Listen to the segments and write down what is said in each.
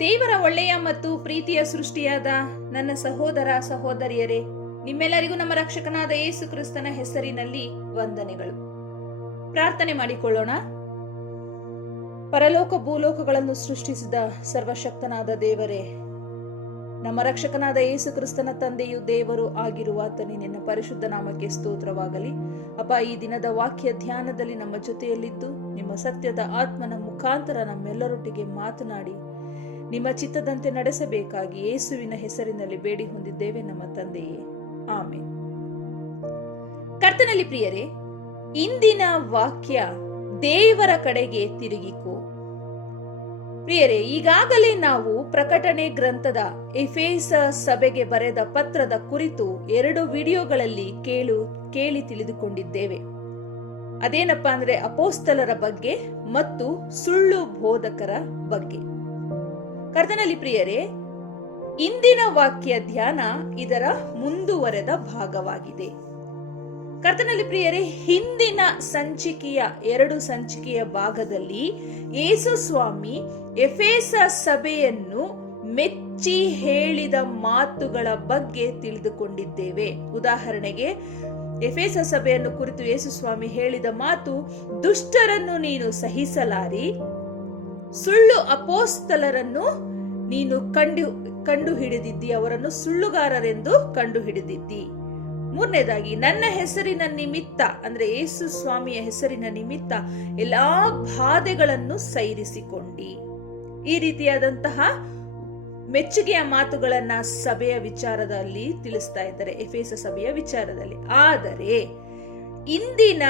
ದೇವರ ಒಳ್ಳೆಯ ಮತ್ತು ಪ್ರೀತಿಯ ಸೃಷ್ಟಿಯಾದ ನನ್ನ ಸಹೋದರ ಸಹೋದರಿಯರೇ, ನಿಮ್ಮೆಲ್ಲರಿಗೂ ನಮ್ಮ ರಕ್ಷಕನಾದ ಯೇಸು ಕ್ರಿಸ್ತನ ಹೆಸರಿನಲ್ಲಿ ವಂದನೆಗಳು. ಪ್ರಾರ್ಥನೆ ಮಾಡಿಕೊಳ್ಳೋಣ. ಪರಲೋಕ ಭೂಲೋಕಗಳನ್ನು ಸೃಷ್ಟಿಸಿದ ಸರ್ವಶಕ್ತನಾದ ದೇವರೇ, ನಮ್ಮ ರಕ್ಷಕನಾದ ಯೇಸು ಕ್ರಿಸ್ತನ ತಂದೆಯು ದೇವರು ಆಗಿರುವ ಆತನೇ ನಿನ್ನ ಪರಿಶುದ್ಧ ನಾಮಕ್ಕೆ ಸ್ತೋತ್ರವಾಗಲಿ. ಅಪ್ಪ, ಈ ದಿನದ ವಾಕ್ಯ ಧ್ಯಾನದಲ್ಲಿ ನಮ್ಮ ಜೊತೆಯಲ್ಲಿದ್ದು, ನಿಮ್ಮ ಸತ್ಯದ ಆತ್ಮನ ಮುಖಾಂತರ ನಮ್ಮೆಲ್ಲರೊಟ್ಟಿಗೆ ಮಾತನಾಡಿ ನಿಮ್ಮ ಚಿತ್ತದಂತೆ ನಡೆಸಬೇಕಾಗಿ ಯೇಸುವಿನ ಹೆಸರಿನಲ್ಲಿ ಬೇಡಿ ಹೊಂದಿದ್ದೇವೆ ನಮ್ಮ ತಂದೆಯೇ. ಆಮೆ ಕರ್ತನಲ್ಲಿ ಪ್ರಿಯರೇ, ಇಂದಿನ ವಾಕ್ಯ ದೇವರ ಕಡೆಗೆ ತಿರುಗಿಕೋ. ಪ್ರಿಯರೇ, ಈಗಾಗಲೇ ನಾವು ಪ್ರಕಟಣೆ ಗ್ರಂಥದ ಎಫೇಸ ಸಭೆಗೆ ಬರೆದ ಪತ್ರದ ಕುರಿತು ಎರಡು ವಿಡಿಯೋಗಳಲ್ಲಿ ಕೇಳು, ಕೇಳಿ ತಿಳಿದುಕೊಂಡಿದ್ದೇವೆ. ಅದೇನಪ್ಪಾ ಅಂದ್ರೆ ಅಪೋಸ್ತಲರ ಬಗ್ಗೆ ಮತ್ತು ಸುಳ್ಳು ಬೋಧಕರ ಬಗ್ಗೆ. ಕರ್ತನಲ್ಲಿ ಪ್ರಿಯರೇ, ಇಂದಿನ ವಾಕ್ಯ ಧ್ಯಾನ ಇದರ ಮುಂದುವರೆದ ಭಾಗವಾಗಿದೆ. ಕರ್ತನಲ್ಲಿ ಪ್ರಿಯರೇ, ಹಿಂದಿನ ಸಂಚಿಕೆಯ ಎರಡು ಸಂಚಿಕೆಯ ಭಾಗದಲ್ಲಿ ಯೇಸು ಸ್ವಾಮಿ ಎಫೇಸ ಸಭೆಯನ್ನು ಮೆಚ್ಚಿ ಹೇಳಿದ ಮಾತುಗಳ ಬಗ್ಗೆ ತಿಳಿದುಕೊಂಡಿದ್ದೇವೆ. ಉದಾಹರಣೆಗೆ, ಎಫೇಸ ಸಭೆಯನ್ನು ಕುರಿತು ಯೇಸು ಸ್ವಾಮಿ ಹೇಳಿದ ಮಾತು, ದುಷ್ಟರನ್ನು ನೀನು ಸಹಿಸಲಾರಿ ಸುಳ್ಳು ಅಪೋಸ್ತಲರನ್ನು ನೀನು ಕಂಡು ಕಂಡು ಹಿಡಿದಿದ್ದಿ ಅವರನ್ನು ಸುಳ್ಳುಗಾರರೆಂದು ಕಂಡು ಹಿಡಿದಿದ್ದಿ ಮೂರನೇದಾಗಿ, ನನ್ನ ಹೆಸರಿನ ನಿಮಿತ್ತ, ಅಂದ್ರೆ ಯೇಸು ಸ್ವಾಮಿಯ ಹೆಸರಿನ ನಿಮಿತ್ತ ಎಲ್ಲಾ ಬಾಧೆಗಳನ್ನು ಸೈರಿಸಿಕೊಂಡಿ. ಈ ರೀತಿಯಾದಂತಹ ಮೆಚ್ಚುಗೆಯ ಮಾತುಗಳನ್ನ ಸಭೆಯ ವಿಚಾರದಲ್ಲಿ ತಿಳಿಸ್ತಾ ಇದ್ದಾರೆ, ಎಫೇಸ ಸಭೆಯ ವಿಚಾರದಲ್ಲಿ. ಆದರೆ, ಇಂದಿನ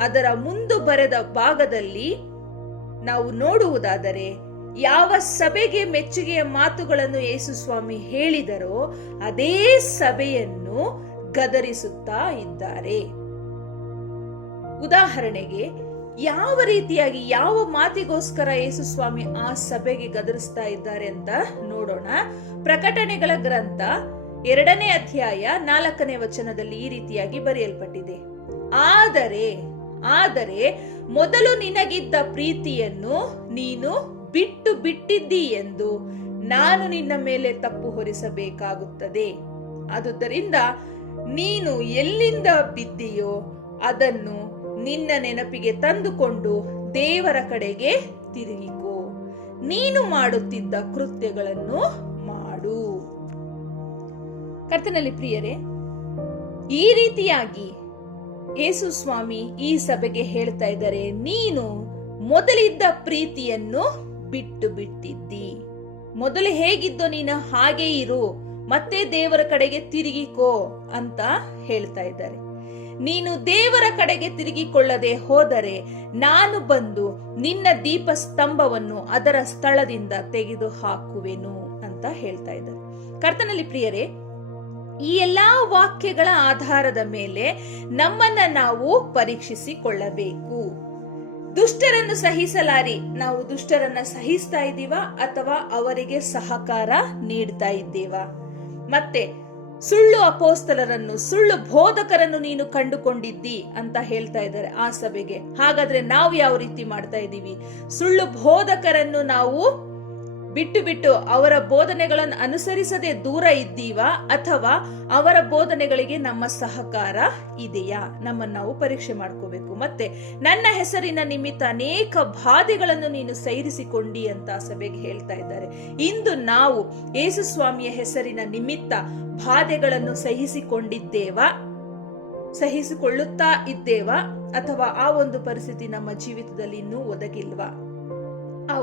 ಅದರ ಮುಂದು ಬರೆದ ಭಾಗದಲ್ಲಿ ನಾವು ನೋಡುವುದಾದರೆ ಯಾವ ಸಭೆಗೆ ಮೆಚ್ಚುಗೆಯ ಮಾತುಗಳನ್ನು ಯೇಸು ಸ್ವಾಮಿ ಹೇಳಿದರೋ ಅದೇ ಸಭೆಯನ್ನು ಗದರಿಸುತ್ತಾ ಇದ್ದಾರೆ. ಉದಾಹರಣೆಗೆ ಯಾವ ರೀತಿಯಾಗಿ ಯಾವ ಮಾತಿಗೋಸ್ಕರ ಯೇಸುಸ್ವಾಮಿ ಆ ಸಭೆಗೆ ಗದರಿಸ್ತಾ ಇದ್ದಾರೆ ಅಂತ ನೋಡೋಣ. ಪ್ರಕಟಣೆಗಳ ಗ್ರಂಥ ಎರಡನೇ ಅಧ್ಯಾಯ ನಾಲ್ಕನೇ ವಚನದಲ್ಲಿ ಈ ರೀತಿಯಾಗಿ ಬರೆಯಲ್ಪಟ್ಟಿದೆ. ಆದರೆ ಆದರೆ ಮೊದಲು ನಿನಗಿದ್ದ ಪ್ರೀತಿಯನ್ನು ನೀನು ಬಿಟ್ಟು ಬಿಟ್ಟಿದ್ದಿ ಎಂದು ನಾನು ನಿನ್ನ ಮೇಲೆ ತಪ್ಪು ಹೊರಿಸಬೇಕಾಗುತ್ತದೆ. ಆದುದರಿಂದ ನೀನು ಎಲ್ಲಿಂದ ಬಿದ್ದೀಯೋ ಅದನ್ನು ನಿನ್ನ ನೆನಪಿಗೆ ತಂದುಕೊಂಡು ದೇವರ ಕಡೆಗೆ ತಿರುಗಿಕೋ. ನೀನು ಮಾಡುತ್ತಿದ್ದ ಕೃತ್ಯಗಳನ್ನು ಮಾಡು. ಕರ್ತನಲ್ಲಿ ಪ್ರಿಯರೇ, ಈ ರೀತಿಯಾಗಿ ಯೇಸು ಸ್ವಾಮಿ ಈ ಸಭೆಗೆ ಹೇಳ್ತಾ ಇದ್ದಾರೆ, ನೀನು ಮೊದಲಿದ್ದ ಪ್ರೀತಿಯನ್ನು ಬಿಟ್ಟು ಬಿಟ್ಟಿದ್ದಿ. ಮೊದಲು ಹೇಗಿದ್ದೋ ನೀನು ಹಾಗೆ ಇರು, ಮತ್ತೆ ದೇವರ ಕಡೆಗೆ ತಿರುಗಿಕೋ ಅಂತ ಹೇಳ್ತಾ ಇದ್ದಾರೆ. ನೀನು ದೇವರ ಕಡೆಗೆ ತಿರುಗಿಕೊಳ್ಳದೆ ಹೋದರೆ ನಾನು ಬಂದು ನಿನ್ನ ದೀಪ ಸ್ತಂಭವನ್ನು ಅದರ ಸ್ಥಳದಿಂದ ತೆಗೆದು ಹಾಕುವೆನು ಅಂತ ಹೇಳ್ತಾ ಇದ್ದಾರೆ. ಕರ್ತನಲ್ಲಿ ಪ್ರಿಯರೇ ಈ ಎಲ್ಲಾ ವಾಕ್ಯಗಳ ಆಧಾರದ ಮೇಲೆ ನಮ್ಮನ್ನ ನಾವು ಪರೀಕ್ಷಿಸಿಕೊಳ್ಳಬೇಕು. ದುಷ್ಟರನ್ನು ಸಹಿಸಲಾರಿ ನಾವು ದುಷ್ಟರನ್ನ ಸಹಿಸ್ತಾ ಇದ್ದೀವಾ ಅಥವಾ ಅವರಿಗೆ ಸಹಕಾರ ನೀಡ್ತಾ ಇದ್ದೀವ? ಮತ್ತೆ ಸುಳ್ಳು ಅಪೋಸ್ತಲರನ್ನು, ಸುಳ್ಳು ಬೋಧಕರನ್ನು ನೀನು ಕಂಡುಕೊಂಡಿದ್ದಿ ಅಂತ ಹೇಳ್ತಾ ಇದ್ದಾರೆ ಆ ಸಭೆಗೆ. ಹಾಗಾದ್ರೆ ನಾವು ಯಾವ ರೀತಿ ಮಾಡ್ತಾ ಇದ್ದೀವಿ? ಸುಳ್ಳು ಬೋಧಕರನ್ನು ನಾವು ಬಿಟ್ಟು ಬಿಟ್ಟು ಅವರ ಬೋಧನೆಗಳನ್ನು ಅನುಸರಿಸದೆ ದೂರ ಇದ್ದೀವಾ ಅಥವಾ ಅವರ ಬೋಧನೆಗಳಿಗೆ ನಮ್ಮ ಸಹಕಾರ ಇದೆಯಾ? ನಮ್ಮನ್ನು ನಾವು ಪರೀಕ್ಷೆ ಮಾಡ್ಕೋಬೇಕು. ಮತ್ತೆ ನನ್ನ ಹೆಸರಿನ ನಿಮಿತ್ತ ಅನೇಕ ಬಾಧೆಗಳನ್ನು ನೀನು ಸೈರಿಸಿಕೊಂಡಿ ಅಂತ ಸಭೆಗೆ ಹೇಳ್ತಾ ಇದ್ದಾರೆ. ಇಂದು ನಾವು ಯೇಸು ಸ್ವಾಮಿಯ ಹೆಸರಿನ ನಿಮಿತ್ತ ಬಾಧೆಗಳನ್ನು ಸಹಿಸಿಕೊಂಡಿದ್ದೇವಾ? ಸಹಿಸಿಕೊಳ್ಳುತ್ತಾ ಇದ್ದೇವಾ? ಅಥವಾ ಆ ಒಂದು ಪರಿಸ್ಥಿತಿ ನಮ್ಮ ಜೀವಿತದಲ್ಲಿ ಇನ್ನೂ ಒದಗಿಲ್ವಾ?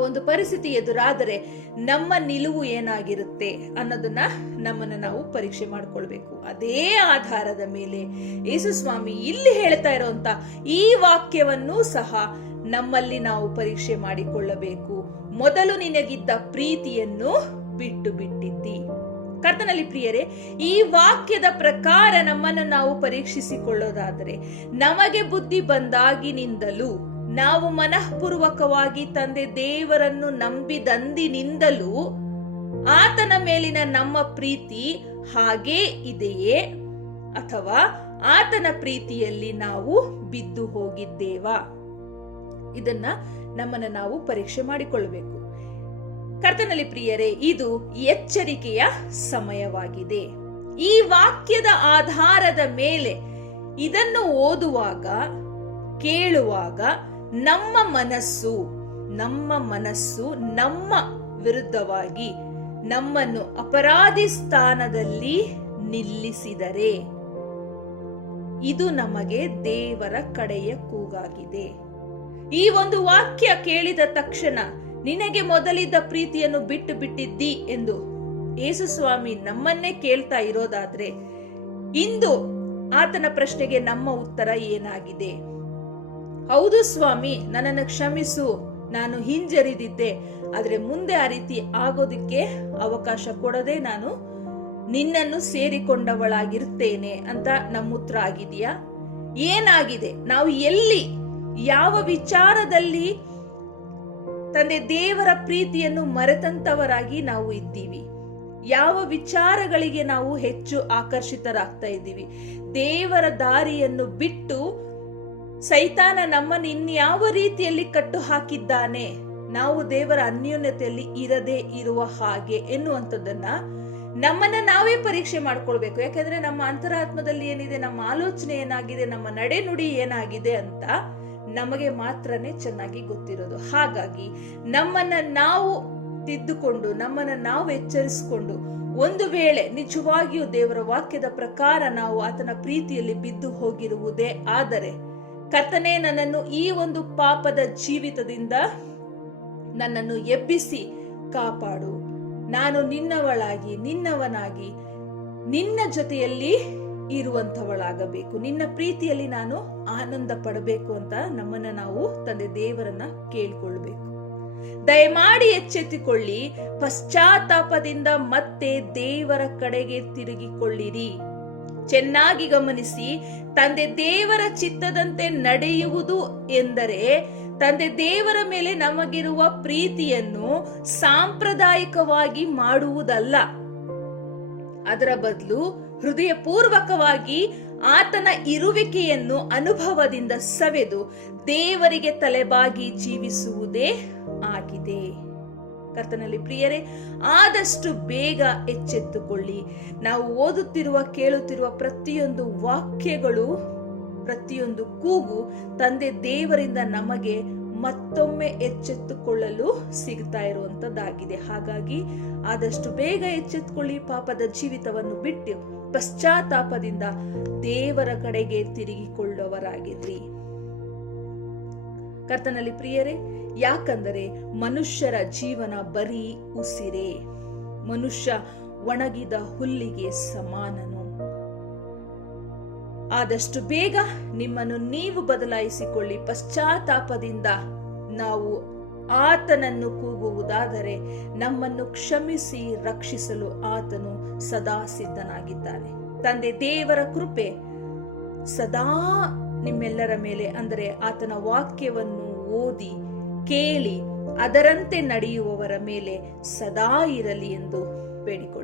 ಒಂದು ಪರಿಸ್ಥಿತಿ ಎದುರಾದರೆ ನಮ್ಮ ನಿಲುವು ಏನಾಗಿರುತ್ತೆ ಅನ್ನೋದನ್ನ ನಮ್ಮನ್ನ ನಾವು ಪರೀಕ್ಷೆ ಮಾಡ್ಕೊಳ್ಬೇಕು. ಅದೇ ಆಧಾರದ ಮೇಲೆ ಯೇಸು ಸ್ವಾಮಿ ಇಲ್ಲಿ ಹೇಳ್ತಾ ಇರುವಂತ ಈ ವಾಕ್ಯವನ್ನು ಸಹ ನಮ್ಮಲ್ಲಿ ನಾವು ಪರೀಕ್ಷೆ ಮಾಡಿಕೊಳ್ಳಬೇಕು. ಮೊದಲು ನಿನಗಿದ್ದ ಪ್ರೀತಿಯನ್ನು ಬಿಟ್ಟು ಬಿಟ್ಟಿದ್ದಿ. ಕರ್ತನಲ್ಲಿ ಪ್ರಿಯರೇ, ಈ ವಾಕ್ಯದ ಪ್ರಕಾರ ನಮ್ಮನ್ನು ನಾವು ಪರೀಕ್ಷಿಸಿಕೊಳ್ಳೋದಾದರೆ ನಮಗೆ ಬುದ್ಧಿ ಬಂದಾಗಿನಿಂದಲೂ ನಾವು ಮನಃಪೂರ್ವಕವಾಗಿ ತಂದೆ ದೇವರನ್ನು ನಂಬಿದಂದಿನಿಂದಲೂ ಆತನ ಮೇಲಿನ ನಮ್ಮ ಪ್ರೀತಿ ಹಾಗೇ ಇದೆಯೇ? ಅಥವಾ ಆತನ ಪ್ರೀತಿಯಲ್ಲಿ ನಾವು ಬಿದ್ದು ಹೋಗಿದ್ದೇವಾ? ಇದನ್ನ ನಮ್ಮನ್ನ ನಾವು ಪರೀಕ್ಷೆ ಮಾಡಿಕೊಳ್ಳಬೇಕು. ಕರ್ತನಲ್ಲಿ ಪ್ರಿಯರೇ, ಇದು ಎಚ್ಚರಿಕೆಯ ಸಮಯವಾಗಿದೆ. ಈ ವಾಕ್ಯದ ಆಧಾರದ ಮೇಲೆ ಇದನ್ನು ಓದುವಾಗ, ಕೇಳುವಾಗ ನಮ್ಮ ಮನಸ್ಸು ನಮ್ಮ ಮನಸ್ಸು ನಮ್ಮ ವಿರುದ್ಧವಾಗಿ ನಮ್ಮನ್ನು ಅಪರಾಧಿ ಸ್ಥಾನದಲ್ಲಿ ನಿಲ್ಲಿಸಿದರೆ ಇದು ನಮಗೆ ದೇವರ ಕಡೆಯ ಕೂಗಾಗಿದೆ. ಈ ಒಂದು ವಾಕ್ಯ ಕೇಳಿದ ತಕ್ಷಣ ನಿನಗೆ ಮೊದಲಿದ್ದ ಪ್ರೀತಿಯನ್ನು ಬಿಟ್ಟು ಬಿಟ್ಟಿದ್ದಿ ಎಂದು ಯೇಸುಸ್ವಾಮಿ ನಮ್ಮನ್ನೇ ಕೇಳ್ತಾ ಇರೋದಾದ್ರೆ ಇಂದು ಆತನ ಪ್ರಶ್ನೆಗೆ ನಮ್ಮ ಉತ್ತರ ಏನಾಗಿದೆ? ಹೌದು ಸ್ವಾಮಿ, ನನ್ನನ್ನು ಕ್ಷಮಿಸು. ನಾನು ಹಿಂಜರಿದಿದ್ದೆ. ಆದರೆ ಮುಂದೆ ಆ ರೀತಿ ಆಗೋದಕ್ಕೆ ಅವಕಾಶ ಕೊಡದೆ ನಾನು ನಿನ್ನನ್ನು ಸೇರಿಕೊಂಡವಳಾಗಿರ್ತೇನೆ ಅಂತ ನಮ್ಮ ಉತ್ತರ ಆಗಿದೆಯಾ? ಏನಾಗಿದೆ? ನಾವು ಎಲ್ಲಿ, ಯಾವ ವಿಚಾರದಲ್ಲಿ ತಂದೆ ದೇವರ ಪ್ರೀತಿಯನ್ನು ಮರೆತಂತವರಾಗಿ ನಾವು ಇದ್ದೀವಿ? ಯಾವ ವಿಚಾರಗಳಿಗೆ ನಾವು ಹೆಚ್ಚು ಆಕರ್ಷಿತರಾಗ್ತಾ ಇದ್ದೀವಿ? ದೇವರ ದಾರಿಯನ್ನು ಬಿಟ್ಟು ಸೈತಾನ ನಮ್ಮನ್ನು ಇನ್ಯಾವ ರೀತಿಯಲ್ಲಿ ಕಟ್ಟು ಹಾಕಿದ್ದಾನೆ ನಾವು ದೇವರ ಅನ್ಯೋನ್ಯತೆಯಲ್ಲಿ ಇರದೇ ಇರುವ ಹಾಗೆ ಎನ್ನುವಂಥದ್ದನ್ನ ನಮ್ಮನ್ನ ನಾವೇ ಪರೀಕ್ಷೆ ಮಾಡ್ಕೊಳ್ಬೇಕು. ಯಾಕಂದ್ರೆ ನಮ್ಮ ಅಂತರಾತ್ಮದಲ್ಲಿ ಏನಿದೆ, ನಮ್ಮ ಆಲೋಚನೆ ಏನಾಗಿದೆ, ನಮ್ಮ ನಡೆನುಡಿ ಏನಾಗಿದೆ ಅಂತ ನಮಗೆ ಮಾತ್ರನೇ ಚೆನ್ನಾಗಿ ಗೊತ್ತಿರೋದು. ಹಾಗಾಗಿ ನಮ್ಮನ್ನ ನಾವು ತಿದ್ದುಕೊಂಡು, ನಮ್ಮನ್ನ ನಾವು ಎಚ್ಚರಿಸಿಕೊಂಡು ಒಂದು ವೇಳೆ ನಿಜವಾಗಿಯೂ ದೇವರ ವಾಕ್ಯದ ಪ್ರಕಾರ ನಾವು ಆತನ ಪ್ರೀತಿಯಲ್ಲಿ ಬಿದ್ದು ಹೋಗಿರುವುದೇ ಆದರೆ ಕರ್ತನೇ ನನ್ನನ್ನು ಈ ಒಂದು ಪಾಪದ ಜೀವಿತದಿಂದ ನನ್ನನ್ನು ಎಬ್ಬಿಸಿ ಕಾಪಾಡು. ನಾನು ನಿನ್ನವಳಾಗಿ, ನಿನ್ನವನಾಗಿ, ನಿನ್ನ ಜೊತೆಯಲ್ಲಿ ಇರುವಂತವಳಾಗಬೇಕು ನಿನ್ನ ಪ್ರೀತಿಯಲ್ಲಿ ನಾನು ಆನಂದ ಪಡಬೇಕು ಅಂತ ನಮ್ಮನ್ನ ನಾವು ತಂದೆ ದೇವರನ್ನ ಕೇಳ್ಕೊಳ್ಬೇಕು. ದಯಮಾಡಿ ಎಚ್ಚೆತ್ತುಕೊಳ್ಳಿ. ಪಶ್ಚಾತ್ತಾಪದಿಂದ ಮತ್ತೆ ದೇವರ ಕಡೆಗೆ ತಿರುಗಿಕೊಳ್ಳಿರಿ. ಚೆನ್ನಾಗಿ ಗಮನಿಸಿ, ತಂದೆ ದೇವರ ಚಿತ್ತದಂತೆ ನಡೆಯುವುದು ಎಂದರೆ, ತಂದೆ ದೇವರ ಮೇಲೆ ನಮಗಿರುವ ಪ್ರೀತಿಯನ್ನು ಸಾಂಪ್ರದಾಯಿಕವಾಗಿ ಮಾಡುವುದಲ್ಲ. ಅದರ ಬದಲು ಹೃದಯಪೂರ್ವಕವಾಗಿ ಆತನ ಇರುವಿಕೆಯನ್ನು ಅನುಭವದಿಂದ ಸವೆದು ದೇವರಿಗೆ ತಲೆಬಾಗಿ ಜೀವಿಸುವುದೇ ಆಗಿದೆ. ಕರ್ತನಲ್ಲಿ ಪ್ರಿಯರೇ, ಆದಷ್ಟು ಬೇಗ ಎಚ್ಚೆತ್ತುಕೊಳ್ಳಿ. ನಾವು ಓದುತ್ತಿರುವ, ಕೇಳುತ್ತಿರುವ ಪ್ರತಿಯೊಂದು ವಾಕ್ಯಗಳು, ಪ್ರತಿಯೊಂದು ಕೂಗು ತಂದೆ ದೇವರಿಂದ ನಮಗೆ ಮತ್ತೊಮ್ಮೆ ಎಚ್ಚೆತ್ತುಕೊಳ್ಳಲು ಸಿಗ್ತಾ ಇರುವಂತದ್ದಾಗಿದೆ. ಹಾಗಾಗಿ ಆದಷ್ಟು ಬೇಗ ಎಚ್ಚೆತ್ತುಕೊಳ್ಳಿ, ಪಾಪದ ಜೀವಿತವನ್ನು ಬಿಟ್ಟು ಪಶ್ಚಾತ್ತಾಪದಿಂದ ದೇವರ ಕಡೆಗೆ ತಿರುಗಿಕೊಳ್ಳುವವರಾಗಿರ್ರಿ ಕರ್ತನಲ್ಲಿ ಪ್ರಿಯರೇ, ಯಾಕಂದರೆ ಮನುಷ್ಯರ ಜೀವನ ಬರೀ ಉಸಿರೇ. ಮನುಷ್ಯ ಒಣಗಿದ ಹುಲ್ಲಿಗೆ ಸಮಾನನು. ಆದಷ್ಟು ಬೇಗ ನಿಮ್ಮನ್ನು ನೀವು ಬದಲಾಯಿಸಿಕೊಳ್ಳಿ. ಪಶ್ಚಾತ್ತಾಪದಿಂದ ನಾವು ಆತನನ್ನು ಕೂಗುವುದಾದರೆ ನಮ್ಮನ್ನು ಕ್ಷಮಿಸಿ ರಕ್ಷಿಸಲು ಆತನು ಸದಾ ಸಿದ್ಧನಾಗಿದ್ದಾನೆ. ತಂದೆ ದೇವರ ಕೃಪೆ ಸದಾ ನಿಮ್ಮೆಲ್ಲರ ಮೇಲೆ ಅಂದರೆ ಆತನ ವಾಕ್ಯವನ್ನು ಓದಿ ಕೇಳಿ ಅದರಂತೆ ನಡೆಯುವವರ ಮೇಲೆ ಸದಾ ಇರಲಿ ಎಂದು ಬೇಡಿಕೊಳ್ಳುತ್ತೇನೆ